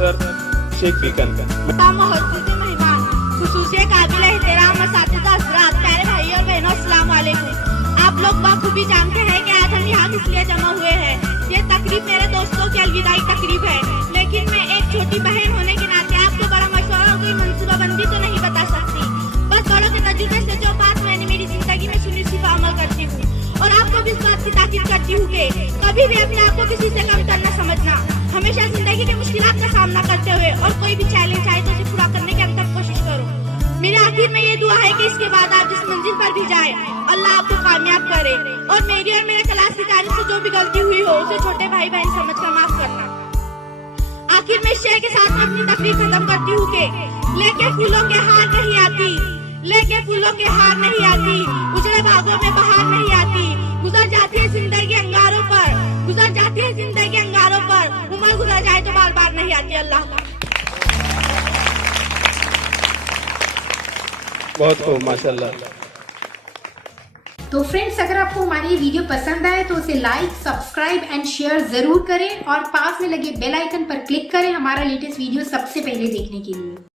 Professor Sheikh beacon का। मेहमान खुसूसी काबिल एहतराम असातिज़ा हज़रात, प्यारे भाई और बहनों, अस्सलाम वालेकुम। आप लोग बखूबी जानते हैं कि आज हम यहाँ किस लिए जमा हुए हैं। ये तकरीब मेरे दोस्तों की अलविदाई तकरीब है, लेकिन मैं एक छोटी बहन होने के नाते आपको बड़ा मशवरा और कोई मनसूबाबंदी तो नहीं बता सकती। बस बड़ों के तजुर्बे से जो बात मैंने मेरी जिंदगी में सुनी उसी पर अमल करती हूँ, और आपको भी इस बात की ताकीद करती हूँ कि कभी भी अपने आप को किसी से कम करना समझना। हमेशा जिंदगी के मुश्किलात का सामना करते हुए और कोई भी चैलेंज आए तो उसे पूरा करने की अंततः कोशिश करो। मेरे आखिर में ये दुआ है कि इसके बाद आप जिस मंजिल पर भी जाए अल्लाह आपको कामयाब करे, और मेरी और मेरे क्लास की तारीफ से जो भी गलती हुई हो उसे छोटे भाई बहन समझकर माफ करना। आखिर में शेर के साथ में अपनी तकरीर खत्म करती हूँ कि लेके फूलों के हार नहीं आती, लेके फूलों के हार नहीं आती, उजड़े बागों में बहार नहीं आती, गुजर जाती है जिंदगी अंगारों पर, गुजर जाती है जिंदगी अंगारों पर, उम्र गुजर जाए तो बार बार नहीं आती। अल्लाह बहुत खूब, माशाल्लाह। तो फ्रेंड्स, अगर आपको हमारी ये वीडियो पसंद आए तो उसे लाइक, सब्सक्राइब एंड शेयर जरूर करें, और पास में लगे बेल आइकन पर क्लिक करें हमारा लेटेस्ट वीडियो सबसे पहले देखने के लिए।